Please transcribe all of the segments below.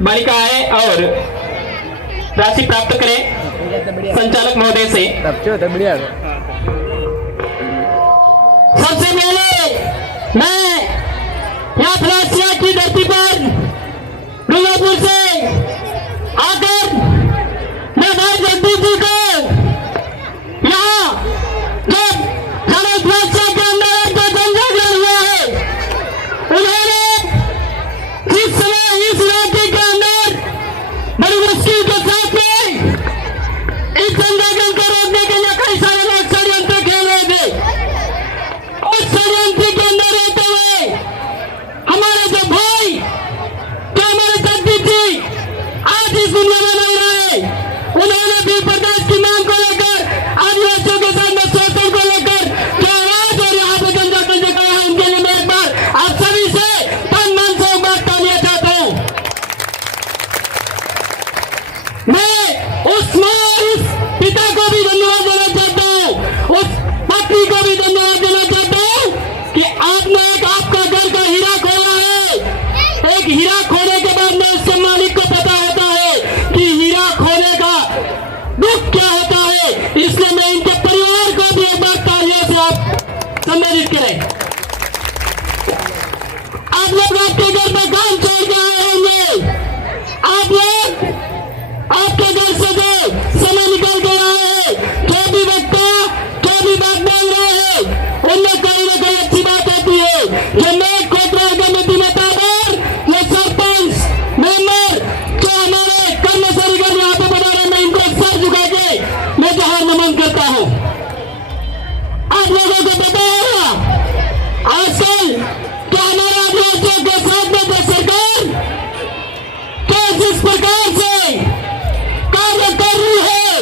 बालिकाएं और राशि प्राप्त करें संचालक महोदय से। सबसे पहले मैं यहाँ फ्रांसिया की धरती पर डूंगरपुर से आकर मैं भाई जगदीश जी को यहाँ जब हमारे फ्रांसिया के अंदर एक जन जागरण हुआ है, उन्होंने जिस समय इस राज्य के अंदर बड़ी मुश्किल के साथ में इस जन जागरण को रोकने के लिए कई सारे लोग षड्यंत्र खेल रहे थे। उस षड्यंत्र के अंदर रहते हुए हमारे जो भाई जो हमारे जगदीश जी आज इस दुनिया में नहीं रहे, उन्होंने भी प्रदेश की मांग को लेकर आदिवासियों के सामने शोषण को लेकर जो आवाज और यहाँ पे जन जागरण जो कहा है, उनके लिए मैं एक बार आप सभी से तन मन से एक बार तालियां चाहता हूँ। मैं उस माँ उस पिता को भी धन्यवाद देना चाहता हूँ, उस पत्नी को भी धन्यवाद देना चाहता हूँ कि आपने एक आपका घर का हीरा खोला है। एक हीरा खोने के बाद में उसके मालिक को पता होता है कि हीरा खोने का दुख क्या होता है, इसलिए मैं इनके परिवार को भी एक बार तालियों से आप सम्मानित करें। आप लोग आपके घर में काम छोड़ के आए होंगे, आप लोग आपके घर से जो समय निकल के आए हैं, जो भी वक्ता जो भी बात बोल रहे हैं, उनमें कोई ना कोई अच्छी बात होती है। जो मैं कोटरा कमेटी में ताबर, ये सरपंच मेंबर जो हमारे कर्मचारी गण यहाँ पे बना रहे, मैं इनको सर झुका के मैं जोहार नमन करता हूँ। आप लोगों को पता होगा आजकल क्या हमारे आदिवासियों के साथ में जो सरकार क्या जिस प्रकार से कार्य कर रही है,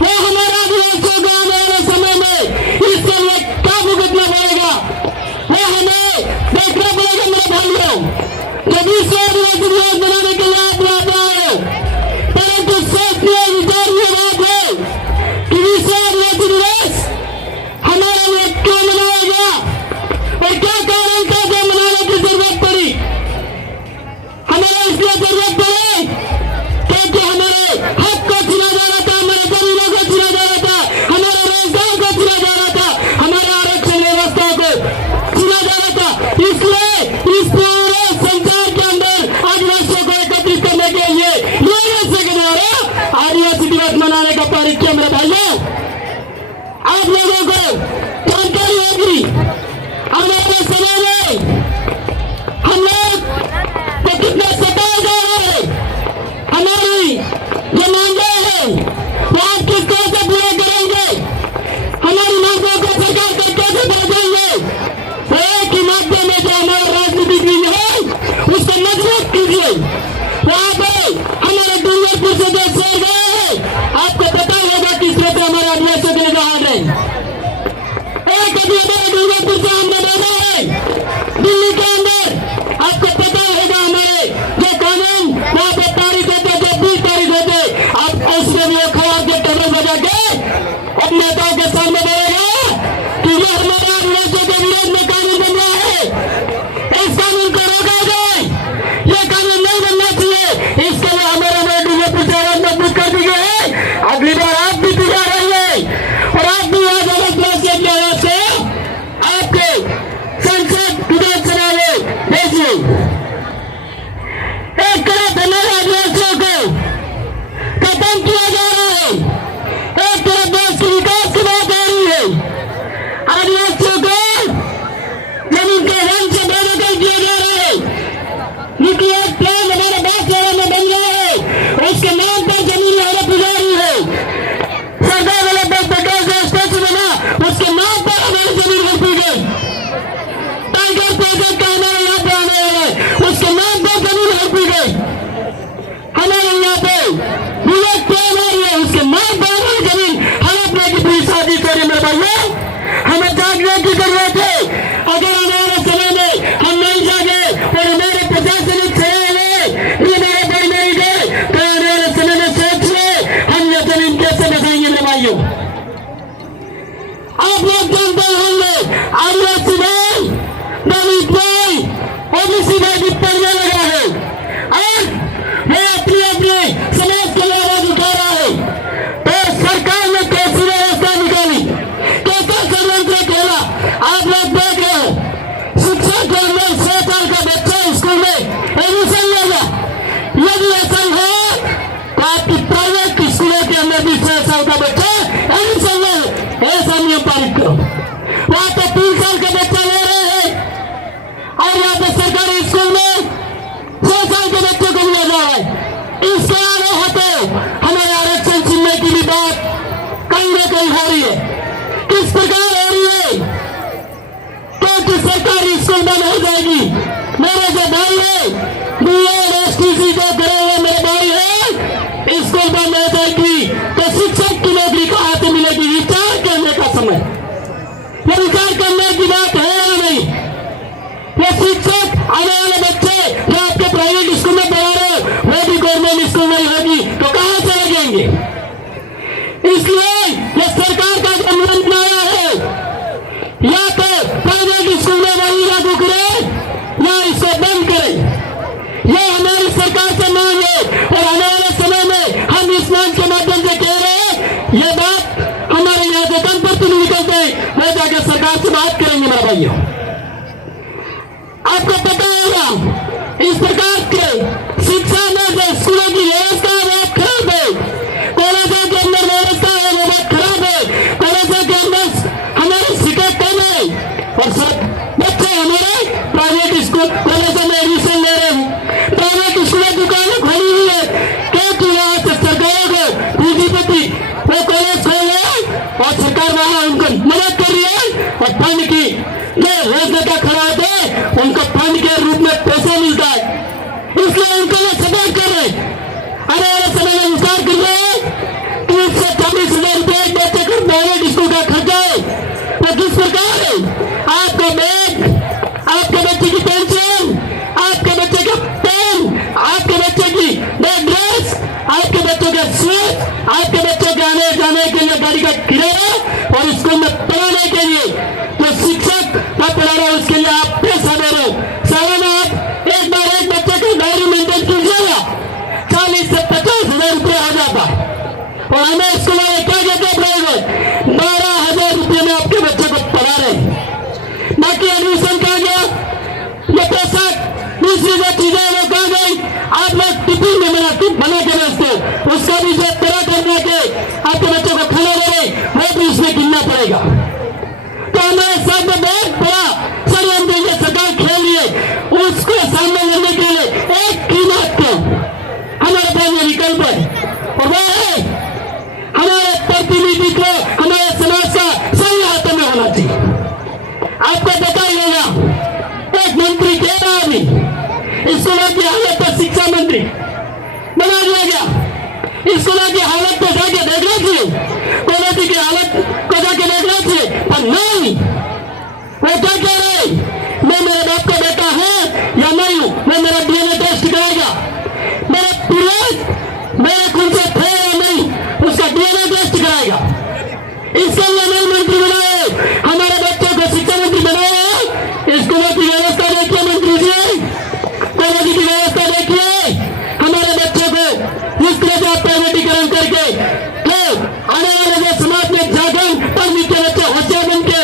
वो हमारे आदिवासियों को आने वाले समय में इसके लिए क्या भुगतना पड़ेगा, वो हमें देखना पड़ेगा। मेरे भाइयों, जब इस आदिवासी दिवस बनाने के लिए आप यहाँ पे आए हो, परंतु सोचने विचार ये बात है कि इस आदिवासी दिवस हमारे लिए क्यों मनाया गया और क्या कारण था जो मनाने की जरूरत पड़ी। हमें इसलिए जरूरत पड़ी क्योंकि हमारे हक को छीना जा रहा था, हमारे जमीनों को छीना जा रहा था, हमारे रोजगार को छीना जा रहा था, हमारे आरक्षण व्यवस्था को छीना जा रहा था। इसलिए इस पूरे संसार के अंदर आदिवासियों को एकत्रित करने के लिए लोगों से द्वारा आदिवासी दिवस मनाने का पारित किया। मेरे भाइयों, आप लोगों को जानकारी होगी आने वाले समय में हम लोग को कितने सताए जा रहे हैं, हमारी जो मांगे हैं वो आप किस तरह से पूरे करेंगे, हमारी मांगों को सरकार तक कैसे पहुंचाएंगे। वो एक ही माध्यम में जो हमारा राजनीतिक नीति है उसको मजबूत कीजिए। वहाँ पे हमारे डूंगरपुर से जो शेर गए हैं, आपको पता होगा किस तरह से हमारे आदिवासियों के लिए जहाज है। एक अभी हमारे डूंगरपुर से हमने देखा है दिल्ली के अंदर, आपको पता होगा हमारे जो कानून वहाँ पे पारित होते, जो बिल पारित होते, आप उसमें भी खबर के टेबल बजा के अब नेताओं के सामने बोलेगा कि ये हमारे आदिवासियों के विरोध में कानून बन रहा है, इस कानून को रोका जाए, ये कानून नहीं बनना चाहिए। इसके लिए हमारे डूंगरपुर से आवाज मजबूत कर दी गई है। अगली बार आप भी तैयार रहिए और आप भी आज फ्रांसिया की आवाज से आपके संसद विधानसभा में भेजिए। एक तरफ हमारे आदिवासियों को खत्म किया जा रहा है, एक तरफ देश के विकास की बात आ रही है, एडमिशन लेगा। यदि ऐसा ही है तो आपकी प्राइवेट स्कूलों के अंदर भी 6 साल का बच्चा एडमिशन ले, ऐसा नियम पारित करो। वहां तो 3 साल का बच्चा ले रहे हैं और यहाँ पे सरकारी स्कूल में 6 साल के बच्चों को लिया जा रहा है। इसके आगे होते हमारे आरक्षण छीनने की भी बात कहीं ना कहीं हो रही है। किस प्रकार हो रही है? क्योंकि सरकारी स्कूल बंद हो जाएगी। मेरे जो भाई है बीएड एसटीसी जो करे हुए मेरे भाई है, स्कूल बंद हो जाएगी तो शिक्षक की नौकरी कहाँ से मिलेगी? विचार करने का समय, ये विचार करने की बात है या नहीं? ये शिक्षक आने वाले बच्चे जो आपके प्राइवेट स्कूल में पढ़ा रहे वो भी गवर्नमेंट स्कूल नहीं होगी तो कहाँ से लगेंगे? इसलिए ये सरकार का जो नियम बनाया है या तो प्राइवेट स्कूल में वही लागू करे या इसे बंद करे। ये हमारी सरकार से मांग है और आने वाले समय में हम इस मांग के माध्यम से कह रहे हैं ये बात हमारे यहाँ से कम प्रतिनिधि निकलते हैं, वो जाकर सरकार से बात करेंगे। मेरे भाइयों, आपको पता होगा इस प्रकार के शिक्षा में जो स्कूलों की व्यवस्था है वो खराब है। कॉलेजों के अंदर व्यवस्था है वो बहुत खराब है। कॉलेजों के अंदर हमारी सीटें कम है और सब बच्चे हमारे प्राइवेट स्कूल कॉलेजों में एडमिशन ले रहे हैं। प्राइवेट स्कूलें दुकानें खोली हुई है क्योंकि वहां से सरकारों को पूंजीपति वो कॉलेज खोल रहे और सरकार वहां उनको मदद कर रही है और फंड की जो योजना खराब है उनको फंड के रूप में पैसा मिलता है, इसलिए उनको वो सपोर्ट कर रहे हैं। अरे वाले समय में विचार कर रहे हैं 30 से 40,000 रुपए एक बच्चे का प्राइवेट स्कूल का खर्चा है तो किस प्रकार है? आपका बैग, आपके बच्चे की पेंशन, आपके बच्चे का पेन, आपके बच्चे की ड्रेस, आपके बच्चों के शूज, आपके बच्चों के आने जाने के लिए गाड़ी का किराया और स्कूल में पढ़ाने के लिए जो शिक्षक पढ़ा रहे उसके लिए आप पैसा दे रहे हो। साल में आप एक बार एक बच्चे को डायरी मेंटेन कीजिएगा 40 से 50,000 रुपये हो जाता और हमें स्कूल वाले क्या कहते हैं? प्राइवेट 12,000 रुपये में आपके बच्चे को पढ़ा रहे हैं। बाकी एडमिशन कहाँ गया? ये पैसा दूसरी जो चीजें वो कहाँ गई? आप लोग टिफिन में बना के बेचते हो, उसका भी जो तरह करने के आपके बच्चों को खाना दे रहे वो भी उसमें गिनना पड़ेगा। तो हमारे साथ में बहुत बड़ा षड्यंत्र देंगे सरकार खेल रही है, उसको सामने लेने के लिए एक ही बात को हमारे पास में विकल्प है और वो है हमारे प्रतिनिधि को हमारे समाज का सही हाथों में होना चाहिए। आपको पता ही होगा एक मंत्री कह रहा अभी स्कूलों की हालत पर शिक्षा मंत्री बना दिया गया। स्कूलों की हालत को जाके देखना चाहिए, कॉलेज की हालत को जाके देखना चाहिए, पर नहीं वो क्या कह रहे? मैं मेरे बाप का बेटा है या नहीं हूं, मैं मेरा डीएनए टेस्ट कराएगा, मेरे पूर्वज मेरे खून से थे या नहीं उसका डीएनए टेस्ट कराएगा। इसके लिए नए मंत्री बनाए, हमारे बच्चों को शिक्षा मंत्री बनाए। स्कूलों की व्यवस्था देखिए मंत्री जी, कॉलेज की व्यवस्था देखिए, हमारे बच्चों को जिस तरह से आप प्राइवेटीकरण करके आने वाले जो समाज में जागरण पढ़ लिख के बच्चे होशियार बन के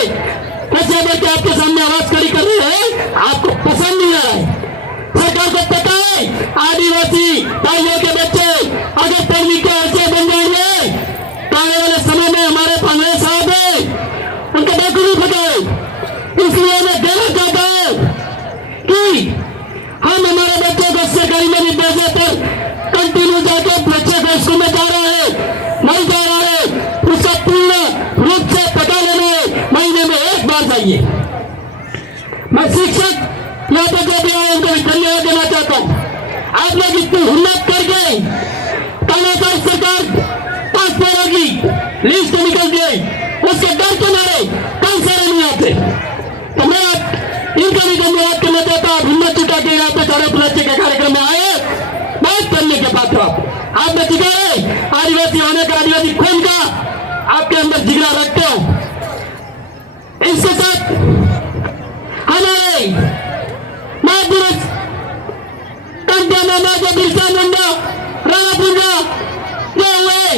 आपके सामने आवाज खड़ी कर रहे हैं, आपको पसंद नहीं आ रहा है। सरकार को पता है आदिवासी भाइयों के बच्चे अगर पढ़ लिख के होशियार बन जाएंगे तो आने वाले समय में हमारे पांडे साहब है उनका बेकूफी फटाए। इसलिए मैं कहना चाहता हूं कि हम हमारे बच्चों को सरकारी में विद्यालय पर कंटिन्यू जाके बच्चे को स्कूल में जा रहा है नहीं जा रहा है उसका पूर्ण रूप से पता लेना है। महीने में एक बार जाइए। मैं शिक्षक यहाँ पर जो भी आए उनको धन्यवाद देना चाहता हूँ। आप लोग इतनी हिम्मत करके कल सरकार 5 पेड़ों की लिस्ट निकल गई, उसके डर के मारे कल सारे नहीं आते। तो मैं इनका भी धन्यवाद करना चाहता हूँ। हिम्मत जुटा के यहाँ पे सारे बच्चे के कार्यक्रम में आए, बात करने के पात्र आप में जिगर है, आदिवासी होने का, आदिवासी खून का आपके अंदर जिगरा रखते हो। इसके साथ हमारे महापुरुष कंटेनर जो बिरसा मुंडा राणा पुंजा जो हुए,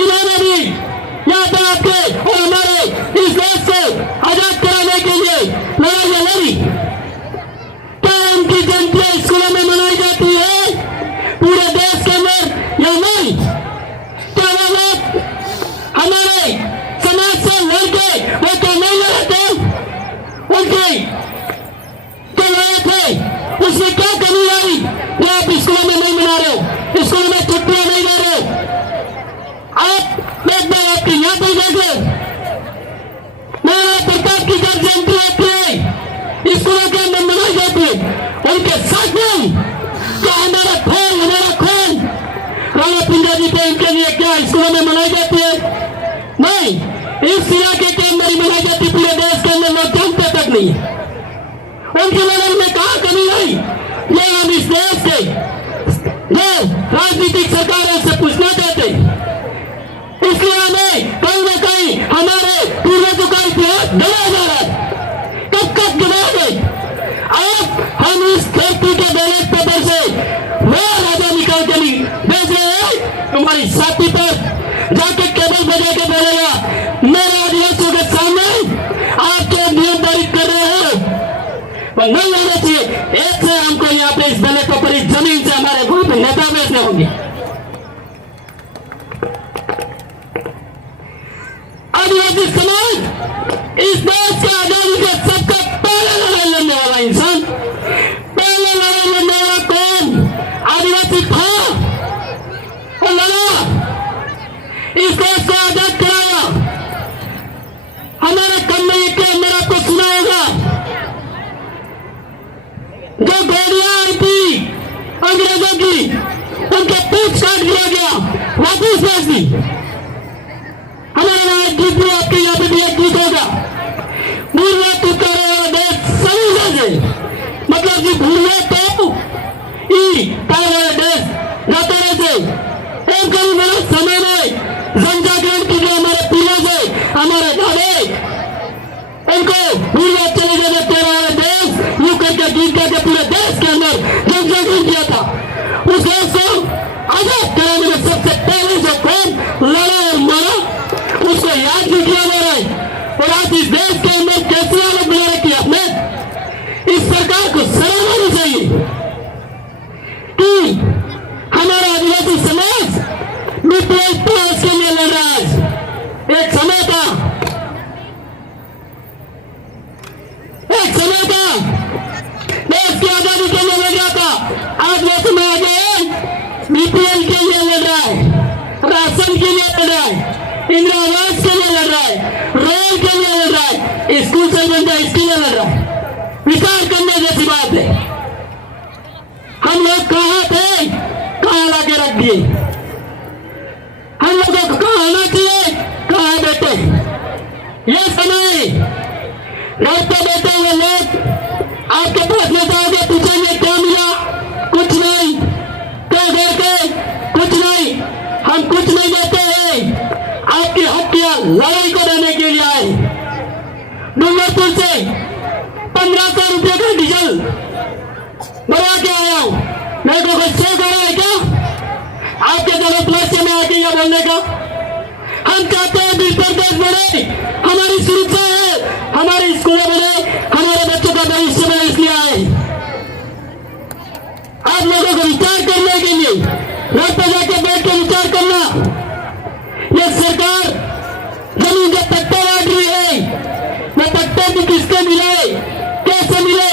इन्होंने भी यहाँ पे आपके और हमारे इस देश को आजाद कराने के लिए लड़ाई लड़ी। क्या उनकी जयंतियां स्कूलों में मनाई आजादी पे इनके लिए क्या स्कूलों में मनाई जाती है? नहीं, इस इलाके के अंदर ही मनाई जाती, पूरे देश के अंदर लोग जानते तक नहीं। उनके मन में कहा कमी नहीं, ये हम इस देश के जो राजनीतिक सरकारों से पूछना चाहते, इसलिए हमें कहीं न कहीं हमारे पूर्वजों का इतिहास गवाया जा रहा है। कब गिराएंगे? अब हम इस धरती के बैलेट पेपर से वो राजा निकाल के भेज रहे हैं तुम्हारी छाती पर जाके केबल बजा के बोलेगा मेरे आदिवासियों के सामने आप जो नियम पारित कर रहे हो वो नहीं होना चाहिए। एक से हमको यहाँ पे इस बैलेट पेपर इस जमीन से हमारे वहां पे नेता भेजने होंगे। आदिवासी समाज इस देश के आजादी के सबका पहले लड़ाई लड़ने वाला इंसान, पहले लड़ाई लड़ने वाला कौन? आदिवासी था और लड़ा, इस देश को आजाद कराया। हमारे कन्नई के अंदर आपको सुना होगा जो गोलियां आई थी अंग्रेजों की, उनके पूछ काट दिया गया, वापिस भेज दी। हमारे यहाँ एक गीत भी आपके यहाँ पे भी एक गीत होगा, भूलने तुकारे वाला देश सभी जैसे, मतलब कि भूलने तो वाले देश जाते रहते। एक कभी मेरा समय में जन जागरण की जो हमारे पूर्वज है, हमारे दादे, उनको भूलने चले जाते तेरा वाले देश यूं करके गीत करके पूरे देश के अंदर जन जागरण किया था। उस देश को आजाद कराने में सबसे पहले जो कौन लड़ा और मारा उसको याद भी किया जा रहा है। और आज इस देश के अंदर कैसी हालत बना रखी आपने, इस सरकार को शर्म आनी चाहिए कि हमारा आदिवासी समाज विप्लव के लिए लड़ रहा है। एक समय था देश की आजादी के लिए लड़ रहा था, आज वो समय आ गए बीपीएल के लिए लड़ रहा है, राशन के लिए लड़ रहा है, इंदिरा आवास के लिए लड़ रहा है, रेल के लिए लड़ रहा है, स्कूल से बन जाए इसके लिए लड़ रहा है। विचार करने जैसी बात है। हम लोग कहाँ थे, कहाँ लाके रख दिए। हम लोगों को कहाँ आना चाहिए, कहाँ बैठे। ये समय घर पे बैठे हुए लोग आपके पास में जाओगे, पूछेंगे क्या मिला, कुछ नहीं, क्या घर के, कुछ नहीं, हम कुछ नहीं देते हैं, आपकी हत्या लड़ाई को देने के लिए आए। डूंगरपुर से 1500 रुपये का डीजल भरा के आया हूं, मेरे को कुछ शौक आ रहा है क्या आपके जरूरत प्लेस में आके यह बोलने का? हम चाहते हैं बीच प्रदेश बने, हमारी सुरक्षा है, हमारी स्कूलें बने, हमारे बच्चों का भविष्य बने, इसलिए आए। आप लोगों को विचार करने के लिए घर पर जाके बैठ के विचार करना। ये सरकार जमीन जो पट्टे बांट रही है, वो पट्टे भी किसके मिले, कैसे मिले,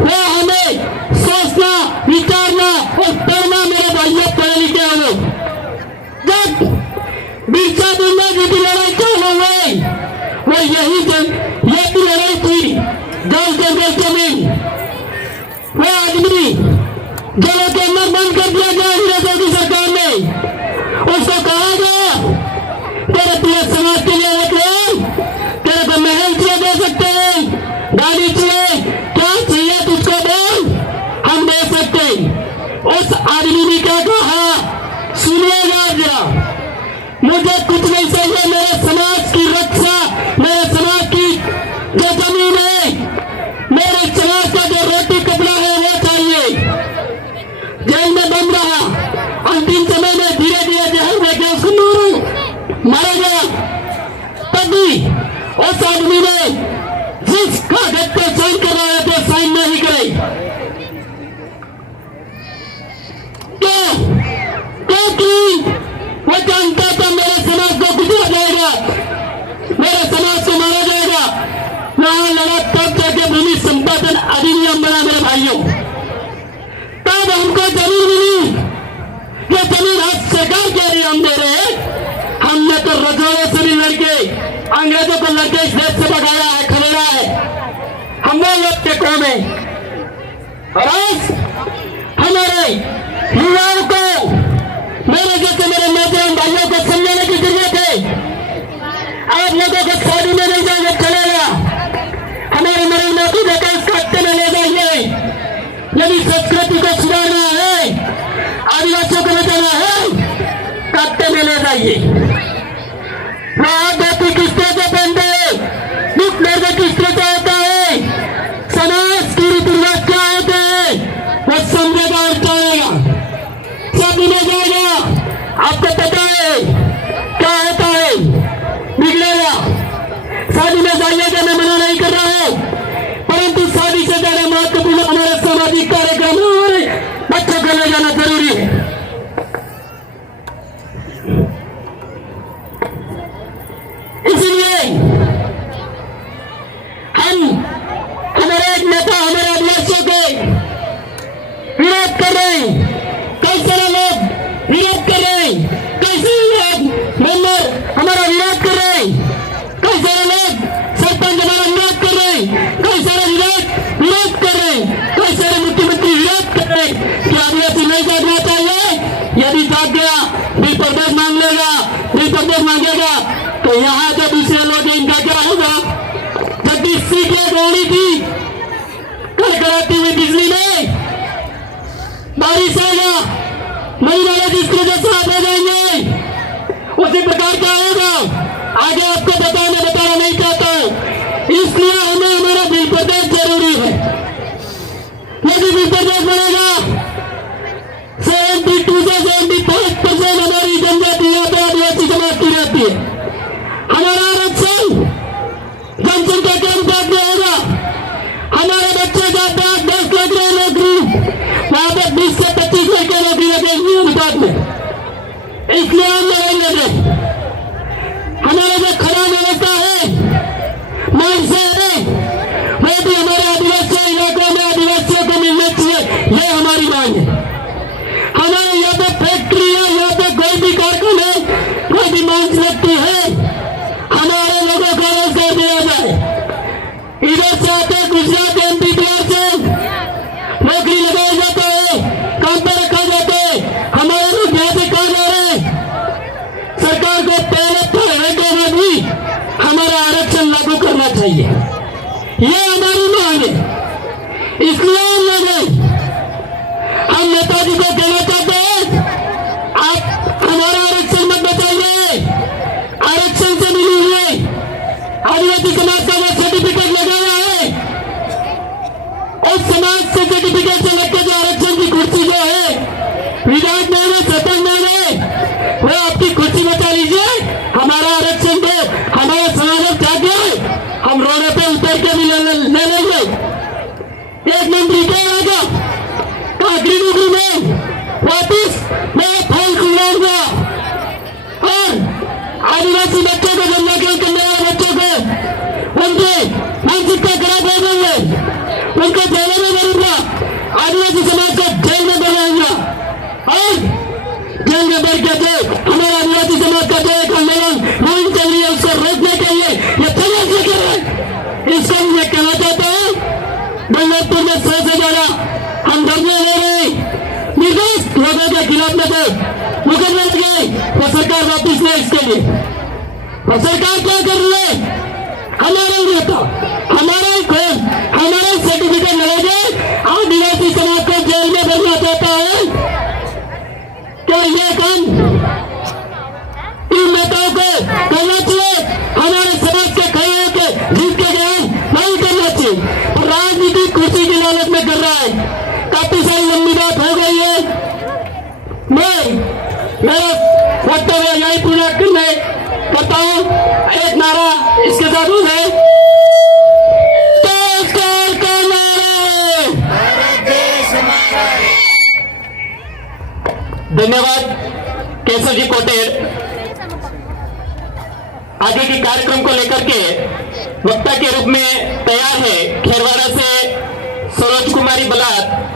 वो हमें सोचना, विचारना और पढ़ना। मेरे भाइयों पढ़े लिखे हो लोग, जब बिरसा मुंडा जी की लड़ाई चालू हुई, वो ये भी लड़ाई थी जल जंगल जमीन। वो आदमी जलों के अंदर बंद कर दिया गया अंग्रेजों की सरकार ने, उसको कहा गया तेरे पूरे समाज के लिए रख रहे, तेरे को महल चाहिए दे सकते हैं, गाड़ी चाहिए, क्या चाहिए तुझको बोल, हम दे सकते हैं। उस आदमी ने क्या कहा, सुनिएगा जरा, मुझे कुछ नहीं चाहिए, मेरे समाज की रक्षा, मेरे समाज की जो जमीन है, मेरे समाज का जो रोटी कपड़ा है वो चाहिए। जेल में बंद रहा, अंतिम समय में धीरे धीरे जेल में गया, उसको मारा गया। तभी उस आदमी ने जिसका गत्ते साइन कर रहे थे साइन नहीं करे। क्योंकि वो जानता था मेरे समाज को गुजरा जाएगा, मेरे समाज को मारा जाएगा। वहां लड़ा, तब जाके भूमि संपादन अधिनियम बना मेरे भाइयों, तब हमको जमीन मिली। ये जमीन आज सरकार के लिए हम दे रहे हैं। हमने तो रजवाड़ों से भी लड़के, अंग्रेजों को लड़के इस देश से भगाया है, खदेड़ा है। हम वो लोग के कौन है? और आज हमारे युवाओं को, मेरे जैसे मेरे सभी वैकेंस काटते में ले जाइए। यदि संस्कृति को सुधारना है, आदिवासियों को बचाना है, काटते में ले जाइए। वहां धोती किस तरह से पहनते हैं, मुख निर्भर किस तरह से होता है, समाज की रीति रिवाज क्या होते हैं, वो समझेगा और जाएगा, शादी में जाएगा। आपको पता है क्या होता है, बिगड़ेगा। शादी में जाइएगा, मैं मना नहीं कर रहा हूं, परंतु शादी से ज्यादा महत्वपूर्ण हमारे सामाजिक कार्यक्रम हमारे बच्चों को ले जाना जरूरी है। इसलिए हम हमारे एक नेता हमारे आदिवासियों के विरोध कर रहे हैं, कई सारे लोग विरोध कर रहे हैं, कई सारे लोग मेंबर हमारा विरोध कर रहे हैं, कई सारे लोग सरपंच हमारा विरोध कर रहे हैं, कई सारे विरोध कर रहे हैं, कई सारे मुख्यमंत्री विरोध कर रहे हैं कि आदिवासी नहीं जागना चाहिए। यदि जाग गया दिल प्रदेश मांग लेगा, दिल प्रदेश मांगेगा तो यहाँ जो दूसरे लोग इनका क्या होगा। जगदीश सिंह की गौड़ी थी, कड़कड़ाती हुई बिजली में बारिश आएगा, नई वाले जिस तरह से आप हो जाएंगे, उसी प्रकार का होगा। आगे आपको बताना नहीं चाहता हूं, इसलिए हमें हमारा दिल प्रदेश जरूरी है। यदि दिल प्रदेश बनेगा 72 से 75% हमारी जनजाति यहाँ पे आदिवासी समाज की रहती है। हमारा आरक्षण जनसंख्या के अनुपात में होगा। हमारे बच्चे जाते हैं 10 लाख नौकरी, वहां पर 20 से 25 लाख की नौकरी लगेगी अनुपात में। इसलिए हम लड़ेंगे। हमारा जो खराब व्यवस्था है मांग से है, वो भी हमारे आदिवासी इलाकों में आदिवासियों को मिलना चाहिए, ये हमारी मांग है। हमारे यहाँ पे फैक्ट्री है, यहाँ पे कोई भी कारखाना कोई भी मांग लगती है, हमारे लोगों को रोजगार दिया जाए। इधर से आते गुजरात MP बिहार से नौकरी लगाया जाता है, काम पर रखा जाता है, हमारे लोग यहाँ से कहा जा रहे हैं। सरकार को पहले में भी हमारा आरक्षण लागू करना चाहिए, ये हमारी मांग है। इसलिए हम नेताजी को कहना चाहते हैं, आप हमारा आरक्षण मत बचाइए। आरक्षण से मिली हुई आदिवासी समाज का वो सर्टिफिकेट लगा हुआ है, उस समाज से सर्टिफिकेट से लगकर जो आरक्षण की कुर्सी जो है विधायक में सरपंच में, वो आपकी कुर्सी बचा लीजिए। हमारा आरक्षण दो, हमारा समाज क्या गया है, हम रोडे पे उतर के भी ले लेंगे। एक मंत्री क्या आएगा आखिरी नौकरी में वापिस मैं फाइल खुलवाऊंगा, और आदिवासी बच्चों को जनजाति करने वाले बच्चों को उनके मानसिकता खराब हो गई है, उनको जेलों में भरूंगा, आदिवासी समाज को जेल में बनाऊंगा, और जेल में भर के जो हमारा आदिवासी समाज का जो एक आंदोलन मुहिम चल रही है उसको रोकने के लिए ये प्रयास कर रहे हैं। इसको मैं कहना चाहता हूँ, बंगालपुर में 100 से ज्यादा हम धरने ले रहे निर्दोष लोगों के खिलाफ में तो मुकदमे लग गए, वो सरकार वापिस ले इसके लिए। और सरकार क्या कर रही है, हमारा ही नेता हमारा ही खोल हमारा ही सर्टिफिकेट लगाए आदिवासी समाज को जेल में भरना चाहता है। क्या ये काम इन नेताओं को करना चाहिए? हमारे समाज के खड़े होकर जीत के गए नहीं करना चाहिए, राजनीतिक कुर्सी की लालच में कर रहा है। काफी सारी लंबी बात हो गई है, मैं मेरा वक्तव्य यही पूरा करता हूँ। एक नारा इसके साथ हो गए, धन्यवाद केशव जी कोटेर। आगे के कार्यक्रम को लेकर के वक्ता के रूप में तैयार है खेरवाड़ा से सरोज कुमारी बलात।